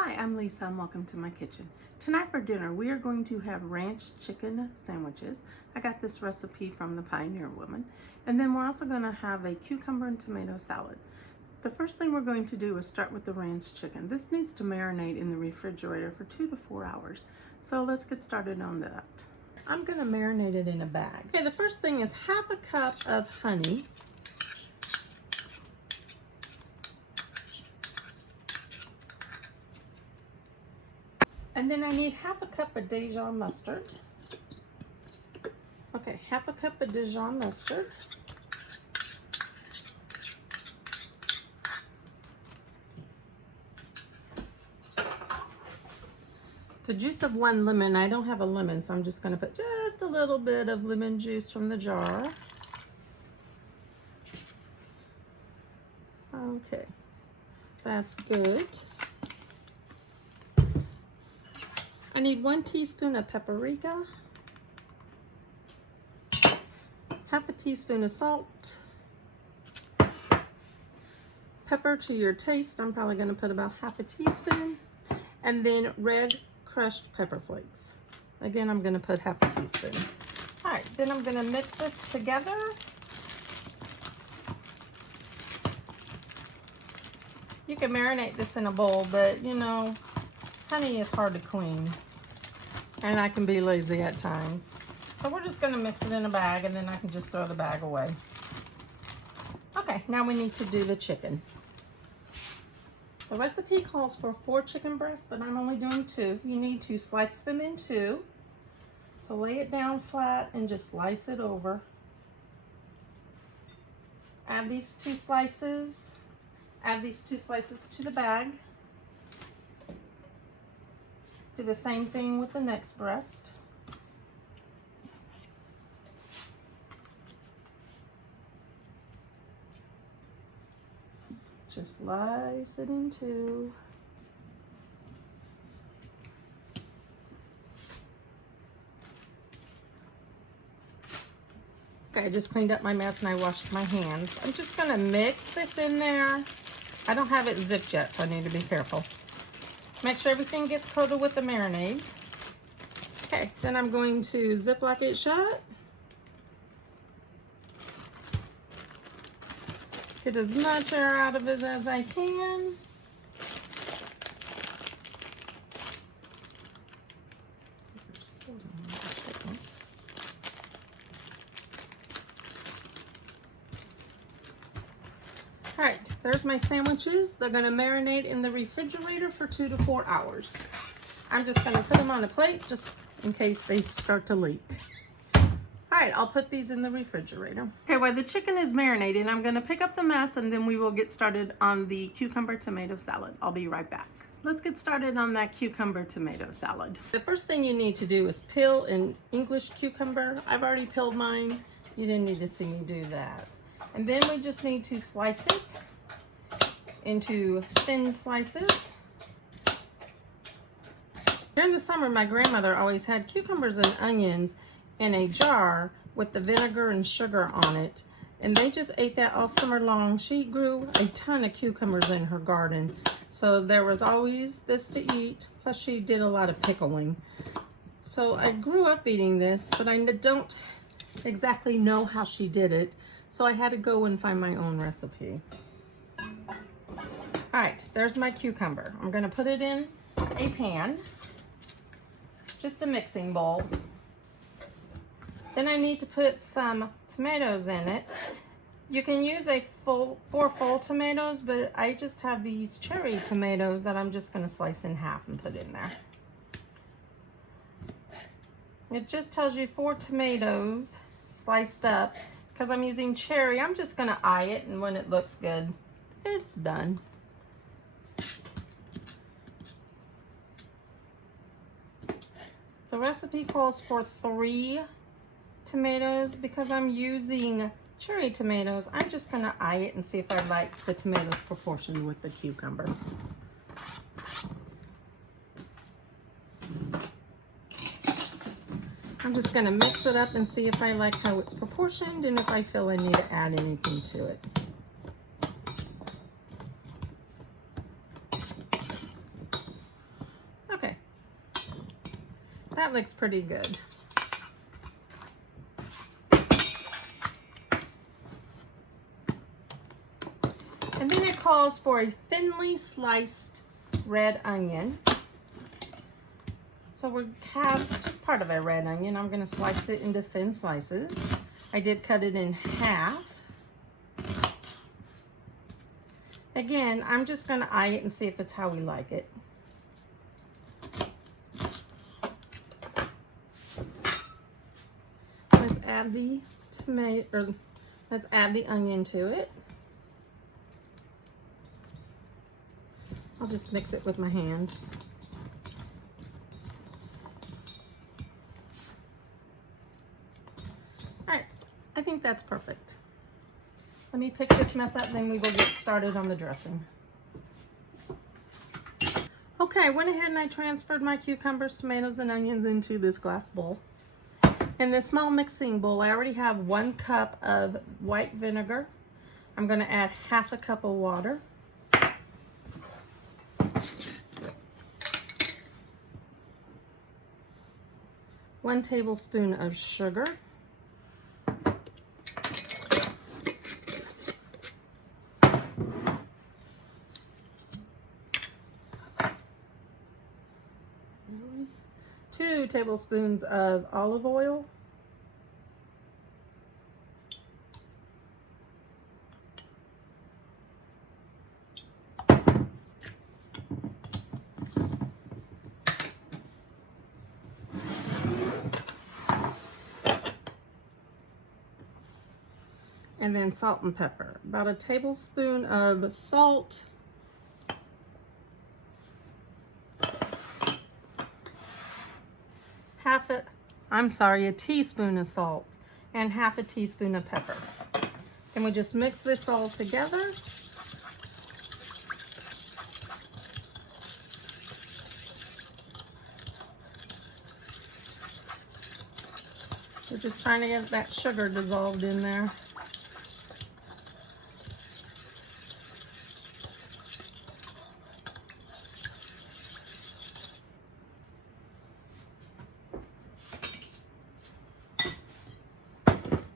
Hi, I'm Lisa and welcome to my kitchen. Tonight for dinner we are going to have ranch chicken sandwiches. I got this recipe from the Pioneer Woman. And then we're also going to have a cucumber and tomato salad. The first thing we're going to do is start with the ranch chicken. This needs to marinate in the refrigerator for 2 to 4 hours. So let's get started on that. I'm going to marinate it in a bag. Okay, the first thing is half a cup of honey. And then I need half a cup of Dijon mustard. Okay, half a cup of Dijon mustard. The juice of 1 lemon. I don't have a lemon, so I'm just going to put just a little bit of lemon juice from the jar. Okay, that's good. I need 1 teaspoon of paprika, half a teaspoon of salt, pepper to your taste. I'm probably going to put about half a teaspoon, and then red crushed pepper flakes. Again, I'm going to put half a teaspoon. All right, then I'm going to mix this together. You can marinate this in a bowl, but you know, honey is hard to clean. And I can be lazy at times. So we're just going to mix it in a bag, and then I can just throw the bag away. Okay, now we need to do the chicken. The recipe calls for 4 chicken breasts, but I'm only doing 2. You need to slice them in 2. So lay it down flat and just slice it over. Add these 2 slices. Add these 2 slices to the bag. Do the same thing with the next breast. Just slice it in 2. Okay, I just cleaned up my mess and I washed my hands. I'm just gonna mix this in there. I don't have it zipped yet, so I need to be careful. Make sure everything gets coated with the marinade. Okay, then I'm going to Ziploc it shut. Get as much air out of it as I can. All right, there's my sandwiches. They're gonna marinate in the refrigerator for 2 to 4 hours. I'm just gonna put them on a plate just in case they start to leak. All right, I'll put these in the refrigerator. Okay, while the chicken is marinating, I'm gonna pick up the mess and then we will get started on the cucumber tomato salad. I'll be right back. Let's get started on that cucumber tomato salad. The first thing you need to do is peel an English cucumber. I've already peeled mine. You didn't need to see me do that. And then we just need to slice it into thin slices. During the summer, my grandmother always had cucumbers and onions in a jar with the vinegar and sugar on it. And they just ate that all summer long. She grew a ton of cucumbers in her garden. So there was always this to eat. Plus she did a lot of pickling. So I grew up eating this, but I don't exactly know how she did it. So I had to go and find my own recipe. All right, there's my cucumber. I'm gonna put it in a pan, just a mixing bowl. Then I need to put some tomatoes in it. You can use 4 full tomatoes, but I just have these cherry tomatoes that I'm just gonna slice in half and put in there. It just tells you 4 tomatoes sliced up. Because I'm using cherry, I'm just going to eye it, and when it looks good, it's done. The recipe calls for 3 tomatoes. Because I'm using cherry tomatoes, I'm just going to eye it and see if I like the tomatoes proportioned with the cucumber. I'm just going to mix it up and see if I like how it's proportioned and if I feel I need to add anything to it. That looks pretty good. And then it calls for a thinly sliced red onion. So we have just part of a red onion. I'm going to slice it into thin slices. I did cut it in half. Again, I'm just going to eye it and see if it's how we like it. Let's add the tomato, or let's add the onion to it. I'll just mix it with my hand. All right, I think that's perfect. Let me pick this mess up, then we will get started on the dressing. Okay, I went ahead and I transferred my cucumbers, tomatoes, and onions into this glass bowl. In this small mixing bowl, I already have 1 cup of white vinegar. I'm going to add half a cup of water. 1 tablespoon of sugar. Two tablespoons of olive oil. And then salt and pepper. About a tablespoon of salt. A teaspoon of salt and half a teaspoon of pepper. And we just mix this all together. We're just trying to get that sugar dissolved in there.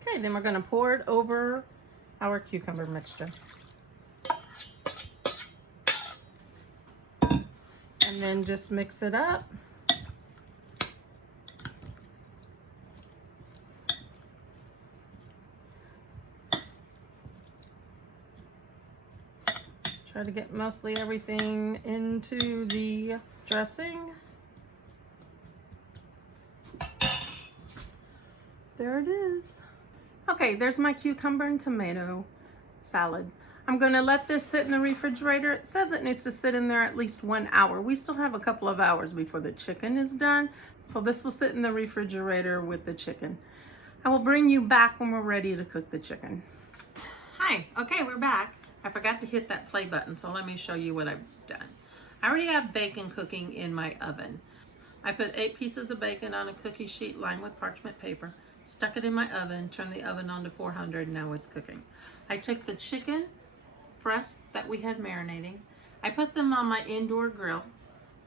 Okay, then we're going to pour it over our cucumber mixture. And then just mix it up. Try to get mostly everything into the dressing. There it is. Okay, there's my cucumber and tomato salad. I'm going to let this sit in the refrigerator. It says it needs to sit in there at least 1 hour. We still have a couple of hours before the chicken is done. So this will sit in the refrigerator with the chicken. I will bring you back when we're ready to cook the chicken. Hi, okay, we're back. I forgot to hit that play button, so let me show you what I've done. I already have bacon cooking in my oven. I put 8 pieces of bacon on a cookie sheet lined with parchment paper, stuck it in my oven, turned the oven on to 400, now it's cooking. I took the chicken breast that we had marinating. I put them on my indoor grill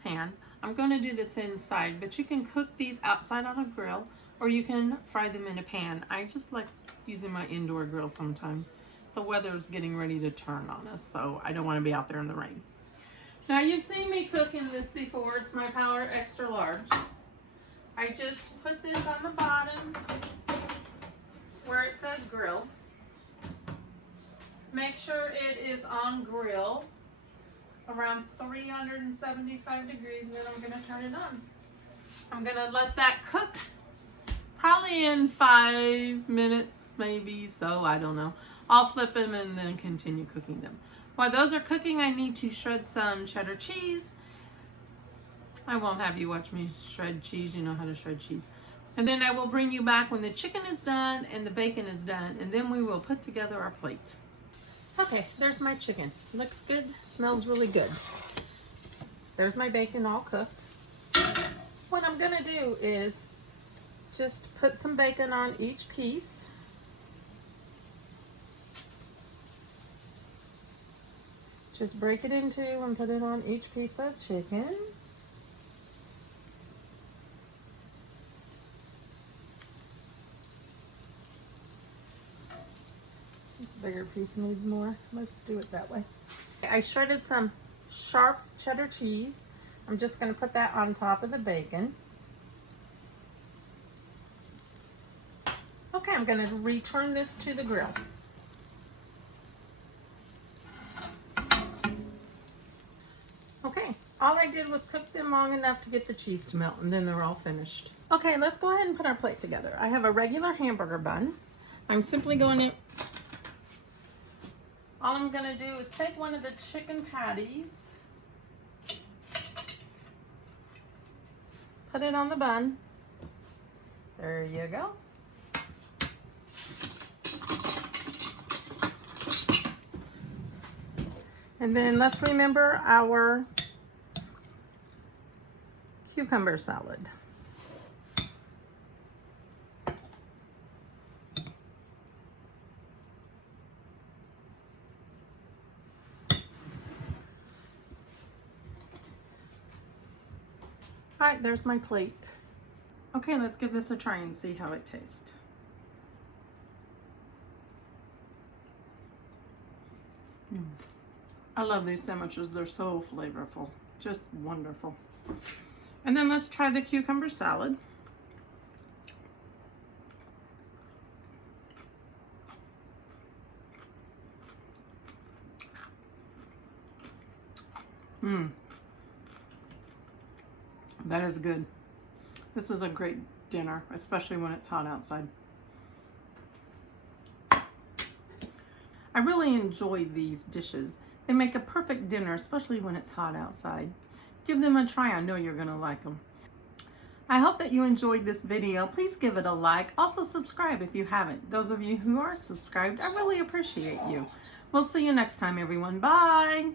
pan. I'm going to do this inside, but you can cook these outside on a grill or you can fry them in a pan. I just like using my indoor grill sometimes. The weather is getting ready to turn on us, so I don't want to be out there in the rain. Now you've seen me cooking this before. It's my Power Extra Large. I just put this on the bottom where it says grill. Make sure it is on grill around 375 degrees, and then I'm going to turn it on. I'm going to let that cook probably in 5 minutes maybe, so I don't know. I'll flip them and then continue cooking them. While those are cooking, I need to shred some cheddar cheese. I won't have you watch me shred cheese. You know how to shred cheese. And then I will bring you back when the chicken is done and the bacon is done, and then we will put together our plate. Okay, there's my chicken. Looks good, smells really good. There's my bacon all cooked. What I'm gonna do is just put some bacon on each piece. Just break it in two and put it on each piece of chicken. bigger piece needs more. Let's do it that way. I shredded some sharp cheddar cheese. I'm just going to put that on top of the bacon. Okay, I'm going to return this to the grill. Okay, all I did was cook them long enough to get the cheese to melt, and then they're all finished. Okay, let's go ahead and put our plate together. I have a regular hamburger bun. I'm simply going to, all I'm going to do is take one of the chicken patties, put it on the bun. There you go. And then let's remember our cucumber salad. All right, there's my plate. Okay, let's give this a try and see how it tastes. I love these sandwiches. They're so flavorful. Just wonderful. And then let's try the cucumber salad. That is good. This is a great dinner, especially when it's hot outside. I really enjoy these dishes. They make a perfect dinner, especially when it's hot outside. Give them a try. I know you're going to like them. I hope that you enjoyed this video. Please give it a like. Also subscribe if you haven't. Those of you who are subscribed, I really appreciate you. We'll see you next time, everyone. Bye.